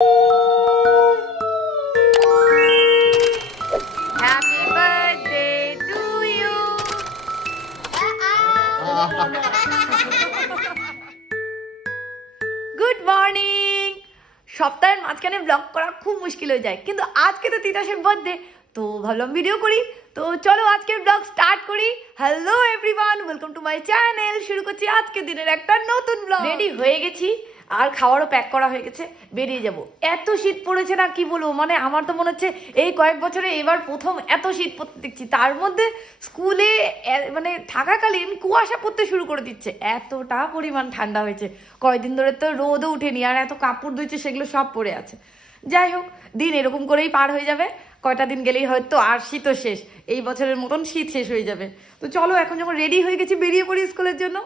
Happy birthday to you. Good morning. সপ্তাহের মাঝখানে blog করা খুব মুশকিল হয়ে যায়, কিন্তু আজকে তো তিতাসের বার্থডে, তো ভাবলাম ভিডিও করি। তো চলো আজকের ব্লগ স্টার্ট করি। Hello everyone, welcome to my channel. শুরু করছি আজকে দিনের একটা নতুন ব্লগ। রেডি হয়ে গেছি আর খাবারও প্যাক করা হয়ে গেছে, বেরিয়ে যাব। এত শীত পড়েছে না কি বলবো, মানে আমার তো মনে হচ্ছে এই কয়েক বছরে এবার প্রথম এত শীত পড়তে দেখছি। তার মধ্যে স্কুলে মানে থাকাকালীন কুয়াশা পড়তে শুরু করে দিচ্ছে, এতটা পরিমাণ ঠান্ডা হয়েছে। কয়েকদিন ধরে তো রোদও উঠেনি, আর এত কাপড় ধুয়েছে সেগুলো সব পড়ে আছে। যাই হোক, দিন এরকম করেই পার হয়ে যাবে। কয়টা দিন গেলেই হয়তো আর শীতও শেষ, এই বছরের মতন শীত শেষ হয়ে যাবে। তো চলো এখন যখন রেডি হয়ে গেছি বেরিয়ে পড়ি স্কুলের জন্য।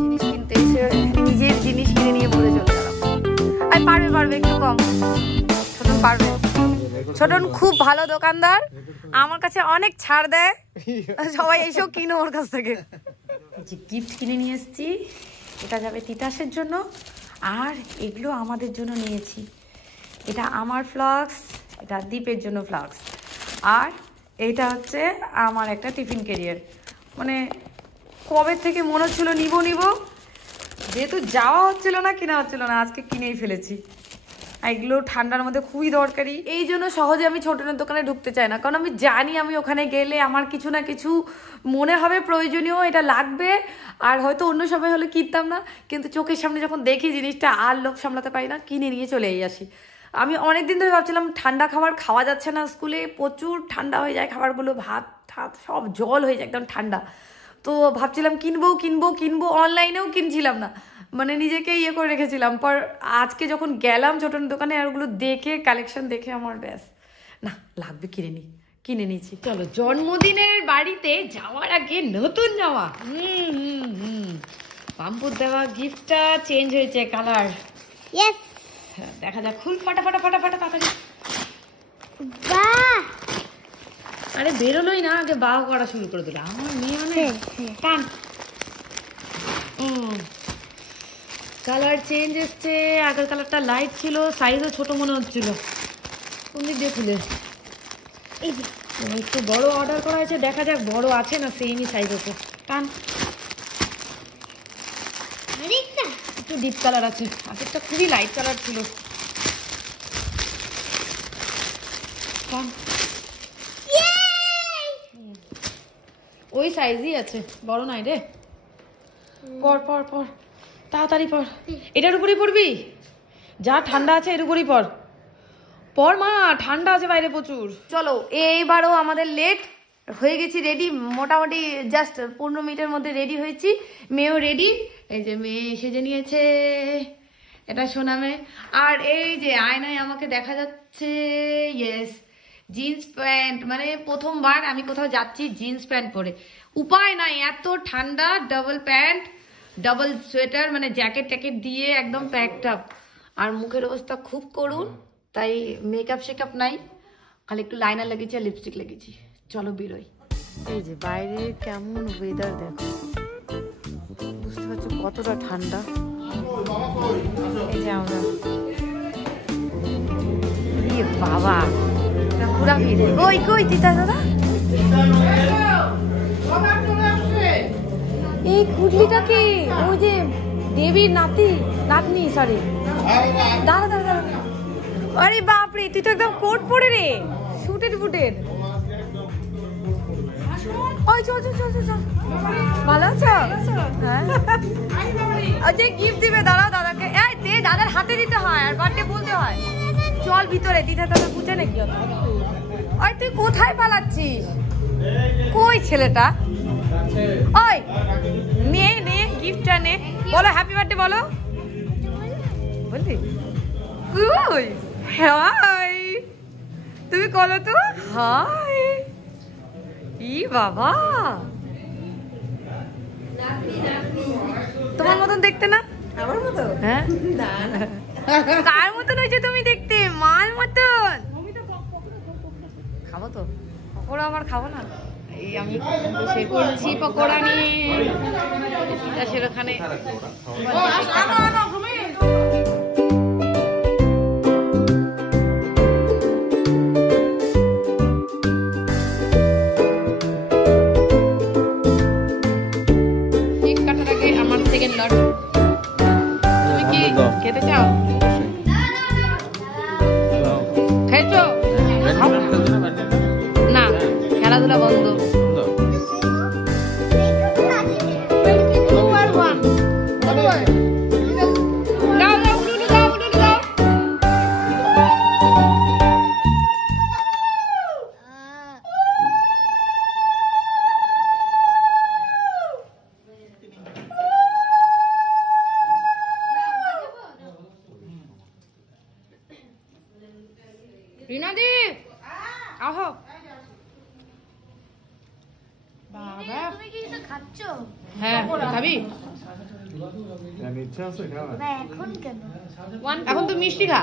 জিনিস কিনতে এসে নিজের জিনিস কিনে নিয়ে পড়ে চলে গেলাম। আর পারবে পারবে একটু কম, ছোটন পারবে। ছোটন খুব ভালো দোকানদার, আমার কাছে অনেক ছাড় দেয়, সবাই এইসব কিনো ওর কাছ থেকে। গিফট কিনে নিয়ে এসেছি, এটা যাবে তিতাসের জন্য, আর এগুলো আমাদের জন্য নিয়েছি। এটা আমার ফ্লাক্স, এটা দীপের জন্য ফ্লাক্স, আর এইটা হচ্ছে আমার একটা টিফিন ক্যারিয়ার। মানে কবে থেকে মনে হচ্ছিল নিব, যেহেতু যাওয়া হচ্ছিল না, কেনা হচ্ছিল না, আজকে কিনেই ফেলেছি। এগুলো ঠান্ডার মধ্যে খুবই দরকারি, এই জন্য সহজে আমি ছোটনের দোকানে ঢুকতে চাই না, কারণ আমি জানি আমি ওখানে গেলে আমার কিছু না কিছু মনে হবে প্রয়োজনীয়, এটা লাগবে। আর হয়তো অন্য সময় হলে কিনতাম না, কিন্তু চোখের সামনে যখন দেখি জিনিসটা আর লোক সামলাতে পারি না, কিনে নিয়ে চলেই আসি। আমি অনেকদিন ধরে ভাবছিলাম ঠান্ডা খাবার খাওয়া যাচ্ছে না, স্কুলে প্রচুর ঠান্ডা হয়ে যায় খাবারগুলো, ভাত ঠাত সব জল হয়ে যায় একদম ঠান্ডা। তো ভাবছিলাম কিনবো, অনলাইনেও কিনছিলাম না, মানে নিজেকে ইয়ে করে রেখেছিলাম। পর আজকে যখন গেলাম ছোটন দোকানে, আর ওগুলো দেখে কালেকশন দেখে আমার ব্যাস না লাগবে, কিনে নিয়েছি। চলো জন্মদিনের বাড়িতে যাওয়ার আগে নতুন জামা, পাম্পুর দেওয়া গিফটটা চেঞ্জ হয়েছে কালার। ইয়েস, দেখা যাক, খুল ফাটাফাটা তাড়াতাড়ি। বাহ, আরে বেরোলোই না, আগে বাহ করা শুরু করে দিল আমার মেয়ে, মানে টান। কালার চেঞ্জ এসছে, আগের কালারটা লাইট ছিল, সাইজও ছোট মনে হচ্ছিল। কোন দিক দিয়ে খুলে, এই যে একটু বড় অর্ডার করা হয়েছে, দেখা যাক বড় আছে না সেমই সাইজ আছে। টান, একটু ডিপ কালার আছে, আগেরটা খুবই লাইট কালার ছিল। টান, ওই সাইজই আছে, বড় নাই রে। পর তাড়াতাড়ি পর, এটার উপরই পড়বি, যা ঠান্ডা আছে এর উপরই পর মা, ঠান্ডা আছে বাইরে প্রচুর। চলো এইবারও আমাদের লেট হয়ে গেছি, রেডি মোটামুটি জাস্ট 15 মিনিটের মধ্যে রেডি হয়েছি। মেয়েও রেডি, এই যে মেয়ে সেজে নিয়েছে, এটা সোনা মেয়ে। আর এই যে আয়নায় আমাকে দেখা যাচ্ছে, ইয়েস জিন্স প্যান্ট, মানে প্রথমবার আমি কোথাও যাচ্ছি জিন্স প্যান্ট পরে, উপায় নাই, এত ঠান্ডা। ডাবল প্যান্ট, ডাবল সোয়েটার, মানে জ্যাকেট ট্যাকেট দিয়ে একদম প্যাকড আপ। আর মুখের অবস্থা খুব করুণ, তাই মেকআপ শেকআপ নাই, খালি একটু লাইনার লাগিয়েছি আর লিপস্টিক লাগিয়েছি। চলো বেরোই। এই যে বাইরে কেমন ওয়েদার দেখো, বুঝতে পারছো কতটা ঠান্ডা। এই যে আমরা, বাবা পুরা ভিড়। কই তিতা দাদা, এই কুটলিটা কে? ওই যে দেবীর নাতনি, সরি দাদা। আরে বাপরে, তুই তো একদম কোট পরে রে, শুটের বুটের। ওই চল, ভালো আছো? হ্যাঁ, আচ্ছা গিফট দিবে, দাঁড়াও দাদাকে। এই দে, দাদার হাতে দিতে হয় আর বার্থডে বলতে হয়। চল ভিতরে, দিদা দাদা বুঝে নাকি? ওই তুই কোথায় পালাচ্ছিস? কই ছেলেটা? ওই নে গিফটটা নে, বলো হ্যাপি বার্থডে বলো, বলবি? কই হাই, তুমি বলো তো হাই। ই বাবা, তোমার মতন দেখতে না? আমার মতো? হ্যাঁ, কার মতন হয়েছে তুমি দেখতে? মাল মতন। খাবো তো, ওরা আবার খাবো না। এই আমি বসে পড়ছি পকোড়া নিয়ে সেখানে কেক কাটার আগে আমার সেকেন্ড লট। তুমি কি খেতে চাও? খেয়েছো? না, খেলাধুলা বন্ধ। রিনাদি আহো। বাবা তুমি কি কিছু খাচ্ছো? হ্যাঁ খাবি? এখন কেন? এখন তো মিষ্টি খা।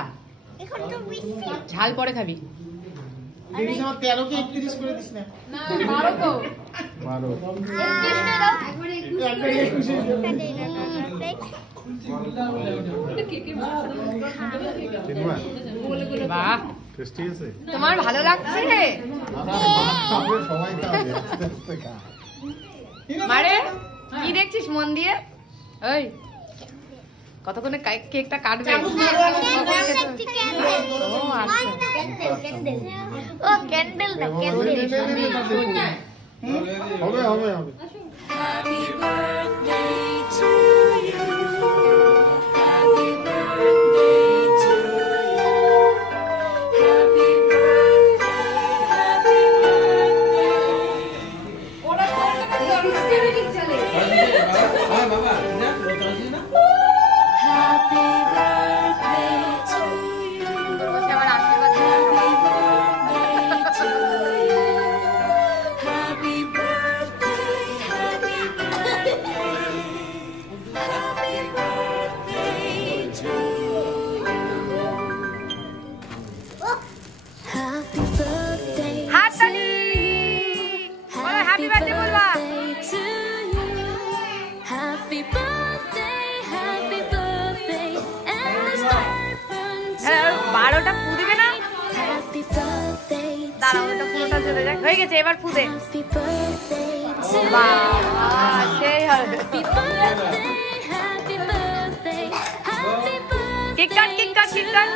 এখন তো মিষ্টি ঝাল পরে খাবি। দেখিস আমার 13 কে 31 করে দিস না। না 12 তো 12 একবারে 21 বাহ টেস্টি আছে। তোমার ভালো লাগছে? সবাই খাবে। মারে কি দেখছিস মন দিয়ে? ওই কতক্ষণে কেকটা কাটবে? ও ক্যান্ডেল না ক্যান্ডেল। হবে হবে হবে। Happy birthday to you. Happy birthday to you. Happy birthday, happy birthday. ওরা সিস্টেমেটিক চলে। হ্যাঁ বাবা না রোটাজি না। Happy birthday to you. আবার আশীর্বাদ Happy birthday to you. Happy birthday, happy birthday. Happy birthday to you. Happy birthday. হাততালি। বলো হ্যাপি বার্থডে বলবা। to you. Happy birthday, happy birthday. And the star burns হ্যাঁ 12টা ফু দিবে না? Happy birthday দাঁড়াও এটা পুরোটা চলে যাক। হয়ে গেছে এবার ফু দে। Happy birthday to বাবা সেই হবে। Happy birthday, happy birthday, happy birthday. Cake cut cake cut cake cut.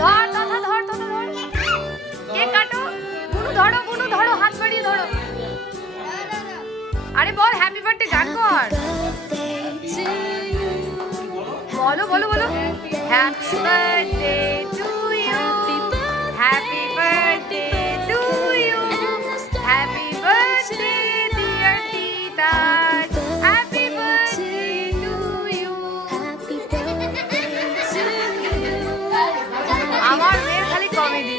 ধর তথা ধর তথা ধর। কেক কাটো। বুনু ধরো হাত বাড়িয়ে ধরো। আরে বল হ্যাপি বার্থডে গান কর। Birthday to you. বলো বলো বলো। Happy birthday to you. Happy birthday to you. Happy birthday dear Sita. Happy birthday to you. Happy birthday to you. আমার মেয়ের খালি কমেডি।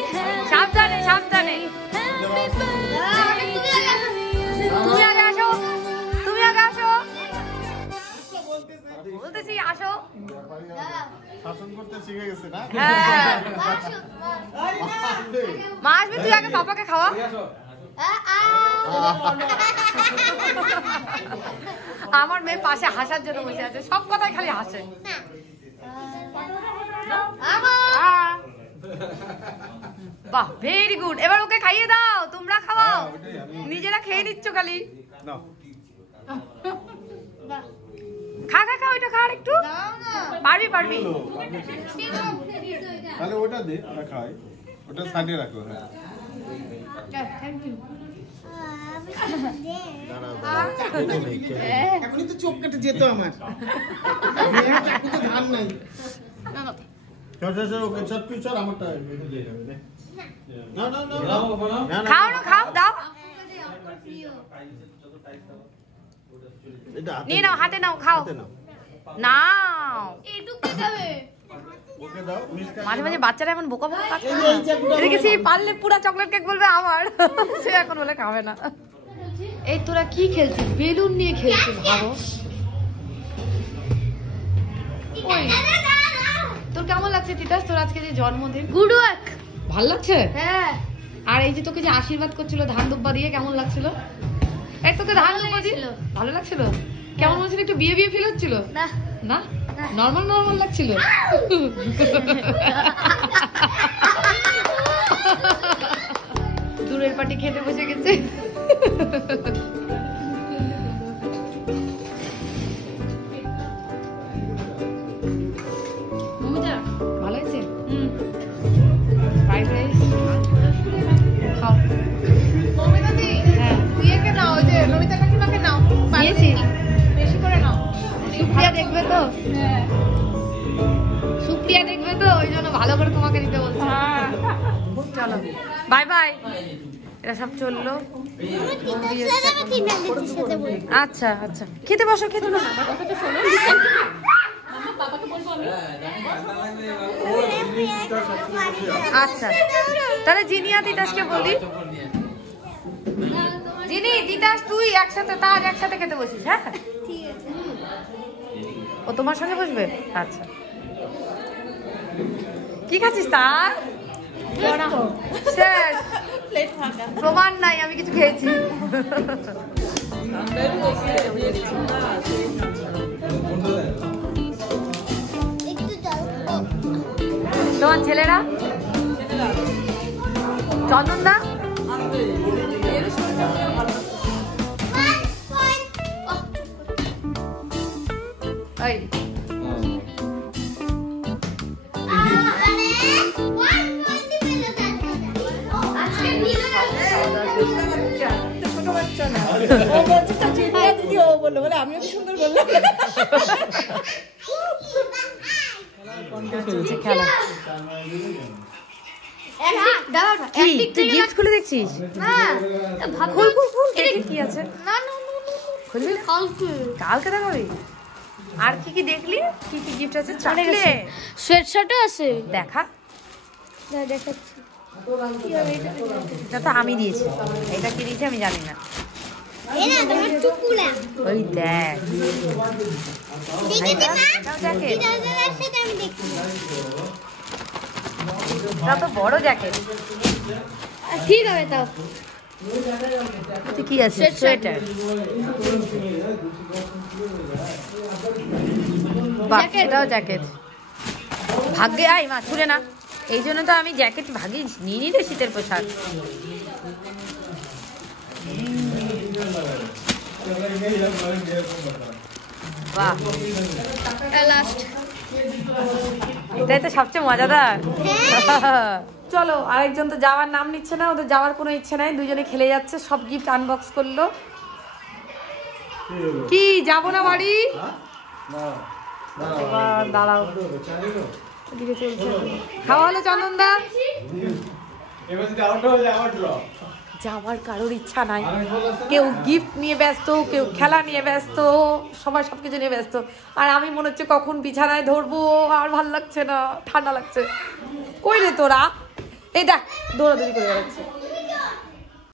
সাবধানে সাবধানে। Happy birthday to you. তুমি আগে আসো। তুমি আগে আসো। বলতেছি আসো। শাসন করতে শিখে গেছে না। হ্যাঁ মা আসবে তুই আগে পাপাকে খাওয়া। আমার মেয়ে পাশে হাসার জন্য বসে আছে, সব কথাই খালি হাসে। বাহ ভেরি গুড। এবার ওকে খাইয়ে দাও, তোমরা খাওয়াও, নিজেরা খেয়ে নিচ্ছ খালি। খা খা খা ওইটা খা একটু। পারবি পারবি। তাহলে ওটা দে আমরা খাই, ওটা সাইডে রাখো। হ্যাঁ থ্যাংক ইউ। এখনই তো চোখ কেটে যেত আমার। ধান নাই। ওকে চল তুই চল, আমারটা দিয়ে যাবে। না না না খাও না খাও দাও। নিয়ে নাও হাতে নাও খাও। নাও মাঝে মাঝে বাচ্চারা এমন বোকা বোকা কাজ করে। এদিকে সে পারলে পুরো চকলেট কেক বলবে আমার, সে এখন বলে খাবে না। এই তোরা কি খেলছিস? বেলুন নিয়ে খেলছিস ভাবো। তোর কেমন লাগছে তিতাস, তোর আজকে যে জন্মদিন? Good work. ভালো লাগছে? হ্যাঁ। আর এই যে তোকে যে আশীর্বাদ করছিল ধান দুব্বা দিয়ে, কেমন লাগছিল? এই তোকে ধান ভালো লাগছিল? কেমন হচ্ছিল? একটু বিয়ে বিয়ে ফিল হচ্ছিল না না? নর্মাল নর্মাল লাগছিল? দূরের পাটি খেতে বসে গেছে। ভালো হয়েছে? ফ্রাইড রাইস খাও। হ্যাঁ নিয়েছি। সুপ্রিয়া দেখবে তো, সুপ্রিয়া দেখবে তো, ওই জন্য ভালো করে তোমাকে দিতে বলছি। চলো বাই বাই। এরা সব চললো। আচ্ছা আচ্ছা খেতে বসো, খেতে বসো। আচ্ছা তাহলে জিনিয়া তিতাসকে বলি, জিনি তিতাস তুই একসাথে তাজ একসাথে খেতে বসিস। হ্যাঁ ও তোমার সঙ্গে বসবে? আচ্ছা কি খাচ্ছিস? তার শেষ, প্রমাণ নাই আমি কিছু খেয়েছি। তোমার ছেলেরা চন্দনদা ওই ছোট বাচ্চা না, ও বলছে তো জিনিয়া দিদি, ও বললো বলে আমিও কি সুন্দর বললাম। খেলা কি তুই গিফট খুলে দেখছিস? খুল খুল খুল, দেখি কি আছে। খুলবি না? কালকে দেখাবি। আর কি কি দেখলি? কি কি গিফট আছে? চকলেট, সোয়েটশার্টও আছে। দেখা দেখাচ্ছি। এটা তো আমি দিয়েছি, এটা কি দিয়েছি আমি জানি না। ওই দেখ এটা তো বড় জ্যাকেট। ঠিক হবে তাও। কি আছে? সোয়েটার। বাহ এটাও জ্যাকেট। ভাগ্যে আয় মা ছুড়ে না, এই জন্য তো আমি জ্যাকেট ভাগে নিয়ে নিলে শীতের পোশাক। বাহ লাস্ট এটাই তো সবচেয়ে মজাদার। চলো আরেকজন তো যাওয়ার নাম নিচ্ছে না, ওদের যাওয়ার কোনো ইচ্ছে নাই, দুজনে খেলে যাচ্ছে। সব গিফট আনবক্স করলো। কি যাবো না বাড়ি? দাঁড়াও খাওয়া হলো চন্দনদা? যাওয়ার কারোর ইচ্ছা নাই, কেউ গিফট নিয়ে ব্যস্ত, কেউ খেলা নিয়ে ব্যস্ত, সবাই সবকিছু নিয়ে ব্যস্ত। আর আমি মনে হচ্ছে কখন বিছানায় ধরবো, আর ভাল লাগছে না, ঠান্ডা লাগছে। কই রে তোরা? এই দেখ দৌড়াদৌড়ি করে বেড়াচ্ছে।